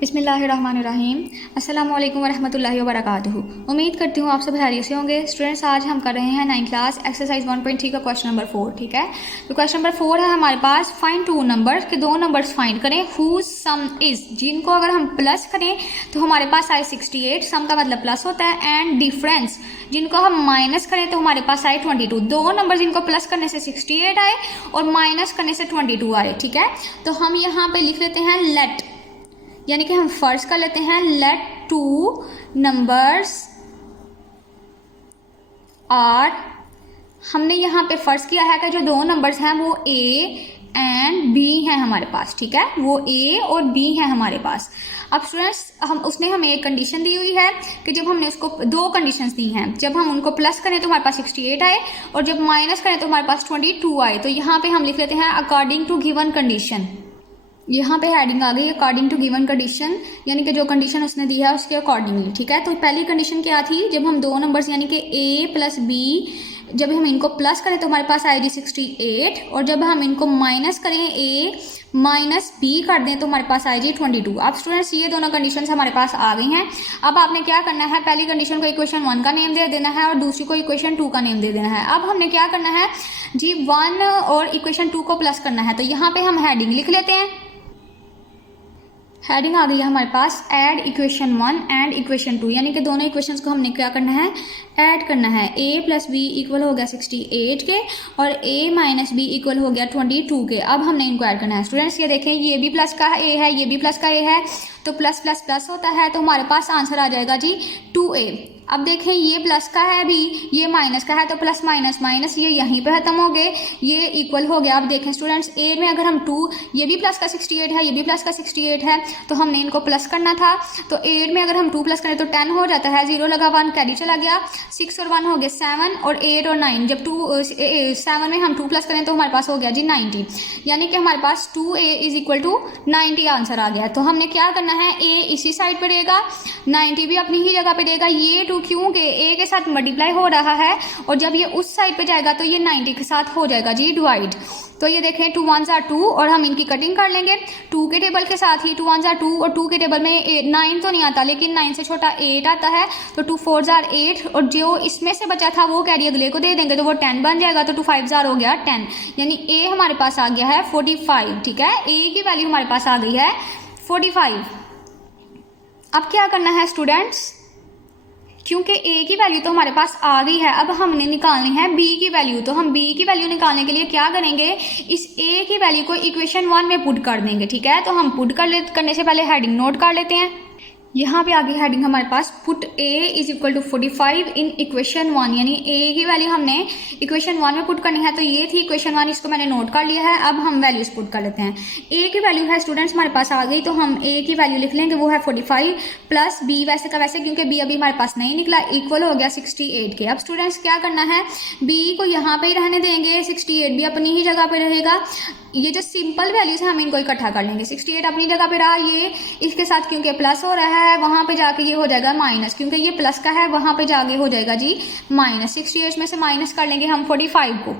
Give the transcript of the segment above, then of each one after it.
बिस्मिल्लाहिर्रहमानिर्रहीम। अस्सलामु अलैकुम वरहमतुल्लाहि वबरकातुहू। उम्मीद करती हूँ आप सब खैरियत से होंगे। स्टूडेंट्स, आज हम कर रहे हैं 9th क्लास एक्सरसाइज 1.3 का क्वेश्चन नंबर 4। ठीक है, तो क्वेश्चन नंबर 4 है हमारे पास, फाइंड टू नंबर्स के दो नंबर्स फाइंड करें हुज सम इज, जिनको अगर हम प्लस करें तो हमारे पास आए 68, सम का मतलब प्लस होता है, एंड डिफरेंस जिनको हम माइनस करें तो हमारे पास आए 22। दो नंबर जिनको प्लस करने से 68 आए और माइनस करने से 22 आए। ठीक है, तो हम यहाँ पे लिख लेते हैं लेट, यानी कि हम फर्ज कर लेते हैं लेट टू नंबर्स आर, हमने यहाँ पे फर्ज किया है कि जो दो नंबर्स हैं वो ए एंड बी हैं हमारे पास। ठीक है, वो ए और बी हैं हमारे पास। अब स्टूडेंट्स, उसने हमें एक कंडीशन दी हुई है कि जब हमने उसको दो कंडीशंस दी हैं, जब हम उनको प्लस करें तो हमारे पास 68 आए और जब माइनस करें तो हमारे पास 22 आए। तो यहाँ पे हम लिख लेते हैं अकॉर्डिंग टू गिवन कंडीशन। यहाँ पे हेडिंग आ गई अकॉर्डिंग टू गिवन कंडीशन, यानी कि जो कंडीशन उसने दी है उसके अकॉर्डिंगली। ठीक है, तो पहली कंडीशन क्या थी, जब हम दो नंबर्स यानी कि ए प्लस बी, जब हम इनको प्लस करें तो हमारे पास आएगी 68 और जब हम इनको माइनस करें ए माइनस बी कर दें तो हमारे पास आएगी 22। अब स्टूडेंट्स, ये दोनों कंडीशंस हमारे पास आ गई हैं। अब आपने क्या करना है, पहली कंडीशन को इक्वेशन 1 का नेम दे देना है और दूसरी को इक्वेशन 2 का नेम दे देना है। अब हमने क्या करना है जी, 1 और इक्वेशन 2 को प्लस करना है। तो यहाँ पे हम हेडिंग लिख लेते हैं। हेडिंग आ गई है हमारे पास, ऐड इक्वेशन 1 एंड इक्वेशन 2, यानी कि दोनों इक्वेशंस को हमने क्या करना है, ऐड करना है। a प्लस बी इक्वल हो गया 68 के और a माइनस बी इक्वल हो गया 22 के। अब हमने इनको ऐड करना है। स्टूडेंट्स, ये देखें, ये भी प्लस का a है, ये भी प्लस का a है, तो प्लस प्लस प्लस होता है, तो हमारे पास आंसर आ जाएगा जी 2a। अब देखें, ये प्लस का है भी, ये माइनस का है, तो प्लस माइनस माइनस ये यहीं पे खत्म हो गए, ये इक्वल हो गया। अब देखें स्टूडेंट्स, ए में अगर हम 2, ये भी प्लस का 68 है, ये भी प्लस का 68 है, तो हमने इनको प्लस करना था। तो 8 में अगर हम 2 प्लस करें तो 10 हो जाता है, 0 लगा 1 कैरी चला गया, 6 और 1 हो गए 7 और 8 और 9, जब 7 में हम 2 प्लस करें तो हमारे पास हो गया जी 90, यानी कि हमारे पास 2a is equal to 90 answer आ गया। तो हमने क्या करना है, a इसी साइड पर रहेगा, 90 भी अपनी ही जगह पे रहेगा, ये 2 क्योंकि a के साथ मल्टीप्लाई हो रहा है और जब ये उस साइड पे जाएगा तो ये 90 के साथ हो जाएगा जी डिवाइड। तो ये देखें 2 1s are 2 और हम इनकी कटिंग कर लेंगे 2 के टेबल के साथ ही। 2 1s are 2 और 2 के टेबल में 9 तो नहीं आता, लेकिन 9 से छोटा 8 आता है, तो 2 4s are 8 और जो इसमें से बचा था वो कैरी अगले को दे देंगे तो वो 10 बन जाएगा, तो 2 5s are हो गया 10, यानी a हमारे पास आ गया है 45। ठीक है, a की वैल्यू हमारे पास आ गई है 45। अब क्या करना है स्टूडेंट्स, क्योंकि a की वैल्यू तो हमारे पास आ गई है, अब हमने निकालनी है b की वैल्यू। तो हम b की वैल्यू निकालने के लिए क्या करेंगे, इस a की वैल्यू को इक्वेशन 1 में पुट कर देंगे। ठीक है, तो हम पुट करने से पहले हेडिंग नोट कर लेते हैं। यहाँ पे आगे हेडिंग हमारे पास, put a is equal to 45 in equation 1, यानी a की वैल्यू हमने इक्वेशन 1 में पुट करनी है। तो ये थी इक्वेशन 1, इसको मैंने नोट कर लिया है। अब हम वैल्यूज पुट कर लेते हैं। a की वैल्यू है स्टूडेंट्स हमारे पास आ गई, तो हम a की वैल्यू लिख लेंगे, वो है 45 प्लस b वैसे का वैसे, क्योंकि b अभी हमारे पास नहीं निकला, इक्वल हो गया 68 के। अब स्टूडेंट्स क्या करना है, b को यहाँ पे ही रहने देंगे, 68 भी अपनी ही जगह पे रहेगा। ये जो सिंपल वैल्यूज है हम इनको इकट्ठा कर लेंगे। 68 अपनी जगह पे रहा, ये इसके साथ क्योंकि प्लस हो रहा है वहां पे जाके ये हो जाएगा माइनस, क्योंकि ये प्लस का है वहां पे जाके हो जाएगा जी माइनस। 68 में से माइनस कर लेंगे हम 45 को,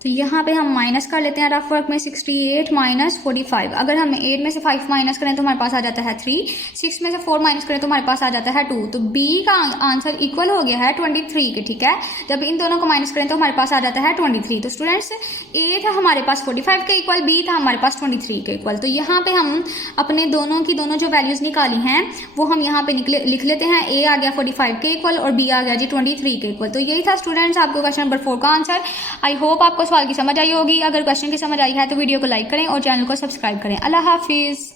तो यहाँ पे हम माइनस कर लेते हैं रफ वर्क में 68 माइनस 45। अगर हम 8 में से 5 माइनस करें तो हमारे पास आ जाता है 3, 6 में से 4 माइनस करें तो हमारे पास आ जाता है 2, तो b का आंसर इक्वल हो गया है 23 के। ठीक है, जब इन दोनों को माइनस करें तो हमारे पास आ जाता है 23। तो स्टूडेंट्स, a था हमारे पास 45 के इक्वल, b था हमारे पास 23 के इक्वल। तो यहाँ पे हम अपने दोनों की दोनों जो वैल्यूज निकाली हैं वो हम यहाँ पे लिख लेते हैं। a आ गया 45 के इक्वल और b आ गया जी 23 के इक्वल। तो यही था स्टूडेंट्स आपको क्वेश्चन नंबर 4 का आंसर। आई होप आपको सवाल की समझ आई होगी। अगर क्वेश्चन की समझ आई है तो वीडियो को लाइक करें और चैनल को सब्सक्राइब करें। अल्लाह हाफिज़।